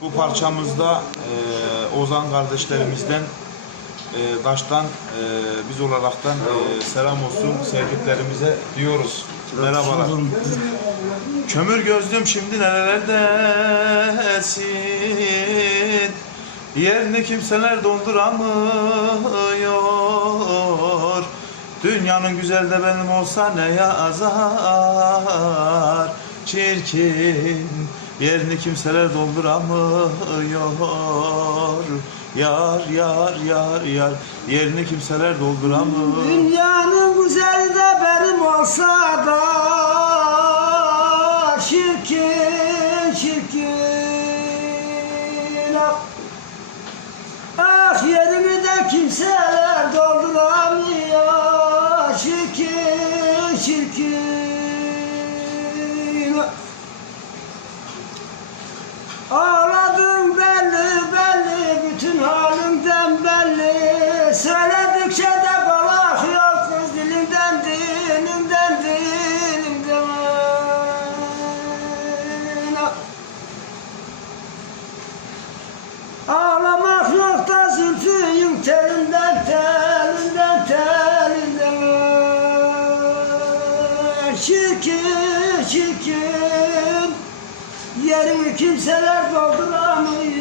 Bu parçamızda Ozan kardeşlerimizden Kaş'tan biz olaraktan selam olsun sevdiklerimize diyoruz. Merhabalar. Kömür gözlüm şimdi nerelerdesin? Yerini kimseler dolduramıyor. Dünyanın güzel de benim olsa ne yazar? Çirkin yerini kimseler dolduramıyor. Yar yar yar yar yerini kimseler dolduramıyor. Dünyanın güzeli de benim olsa da çirkin çirkin. Ah yerimi de kimseler dolduramıyor. Çirkin çirkin. Ağladım belli belli, bütün halimden belli. Söyledikçe de balak yok kız dilimden dilimden dilimden. Ağlamak yok da zülfün telinden telinden telinden. Çirkin çirkin yerimi kimseler dolduramıyor.